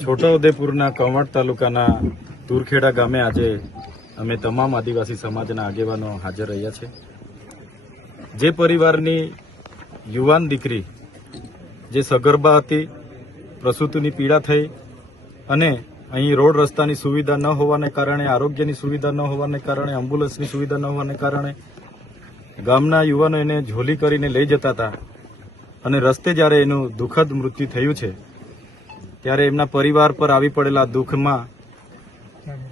છોટાઉદેપુરના કવાંટ તાલુકાના તુરખેડા ગામે આજે અમે તમામ આદિવાસી સમાજના આગેવાનો હાજર રહ્યા છે। જે પરિવારની યુવાન દીકરી જે સગર્ભા હતી, પ્રસૂતિની પીડા થઈ અને અહીં રોડ રસ્તાની સુવિધા ન હોવાને કારણે, આરોગ્યની સુવિધા ન હોવાને કારણે, એમ્બ્યુલન્સની સુવિધા ન હોવાને કારણે ગામના યુવાનો એને ઝોલી કરીને લઈ જતા હતા અને રસ્તે જ્યારે એનું દુઃખદ મૃત્યુ થયું છે ત્યારે એમના પરિવાર પર આવી પડેલા દુઃખમાં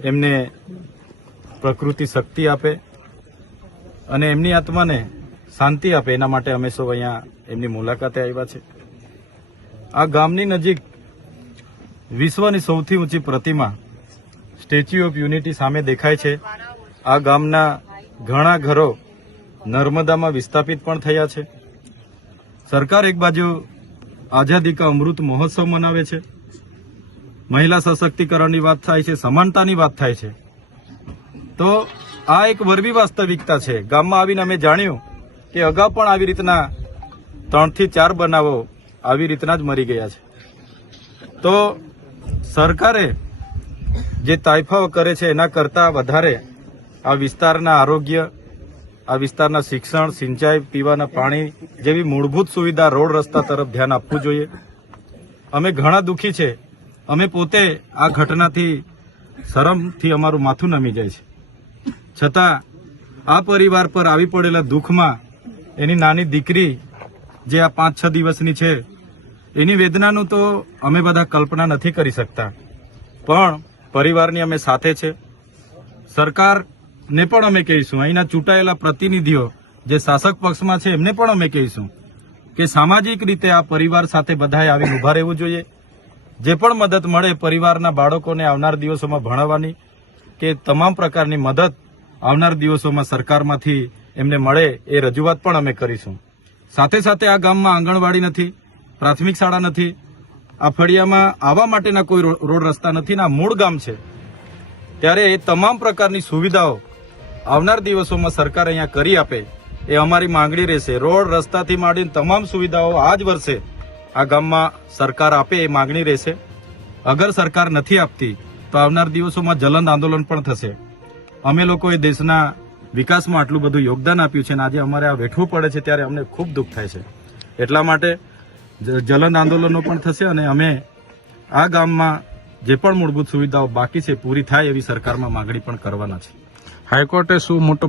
એમને પ્રકૃતિ શક્તિ આપે અને એમની આત્માને શાંતિ આપે, એના માટે અમે સૌ અહીંયા એમની મુલાકાતે આવ્યા છે। આ ગામની નજીક વિશ્વની સૌથી ઊંચી પ્રતિમા સ્ટેચ્યુ ઓફ યુનિટી સામે દેખાય છે। આ ગામના ઘણા ઘરો નર્મદામાં વિસ્થાપિત પણ થયા છે। સરકાર એક બાજુ આઝાદી કા અમૃત મહોત્સવ મનાવે છે, મહિલા સશક્તિકરણની વાત થાય છે, સમાનતાની વાત થાય છે, તો આ એક વરવી વાસ્તવિકતા છે। ગામમાં આવીને અમે જાણ્યું કે અગાઉ પણ આવી રીતના 3 થી 4 બનાવો આવી રીતના જ મરી ગયા છે। તો સરકારે જે તાઇફાઓ કરે છે એના કરતાં વધારે આ વિસ્તારના આરોગ્ય, આ વિસ્તારના શિક્ષણ, સિંચાઈ, પીવાના પાણી જેવી મૂળભૂત સુવિધા, રોડ રસ્તા તરફ ધ્યાન આપવું જોઈએ। અમે ઘણા દુઃખી છે, અમે પોતે આ ઘટનાથી શરમથી અમારું માથું નમી જાય છે, છતાં આ પરિવાર પર આવી પડેલા દુઃખમાં એની નાની દીકરી જે આ 5-6 દિવસની છે એની વેદનાનું તો અમે બધા કલ્પના નથી કરી શકતા, પણ પરિવારની અમે સાથે છે। સરકારને પણ અમે કહીશું, અહીંના ચૂંટાયેલા પ્રતિનિધિઓ જે શાસક પક્ષમાં છે એમને પણ અમે કહીશું કે સામાજિક રીતે આ પરિવાર સાથે બધાએ આવીને ઉભા રહેવું જોઈએ। જે પણ મદદ મળે પરિવારના બાળકોને આવનાર દિવસોમાં ભણાવવાની કે તમામ પ્રકારની મદદ આવનાર દિવસોમાં સરકારમાંથી એમને મળે એ રજૂઆત પણ અમે કરીશું। સાથે સાથે આ ગામમાં આંગણવાડી નથી, પ્રાથમિક શાળા નથી, આ ફળિયામાં આવવા માટેના કોઈ રોડ રસ્તા નથી ને આ મૂળ ગામ છે, ત્યારે એ તમામ પ્રકારની સુવિધાઓ આવનાર દિવસોમાં સરકાર અહીંયા કરી આપે એ અમારી માંગણી રહેશે। રોડ રસ્તાથી માંડીને તમામ સુવિધાઓ આ જ વર્ષે આ ગામમાં સરકાર આપે એ માંગણી રહેશે। અગર સરકાર નથી આપતી તો આવનાર દિવસોમાં જલંદ આંદોલન પણ થશે। અમે લોકોએ દેશના વિકાસમાં આટલું બધું યોગદાન આપ્યું છે અને આજે અમારે આ વેઠવું પડે છે ત્યારે અમને ખૂબ દુઃખ થાય છે। એટલા માટે જલંદ આંદોલનો પણ થશે અને અમે આ ગામમાં જે પણ મૂળભૂત સુવિધાઓ બાકી છે પૂરી થાય એવી સરકારમાં માંગણી પણ કરવાના છે। હાઈકોર્ટે શું મોટો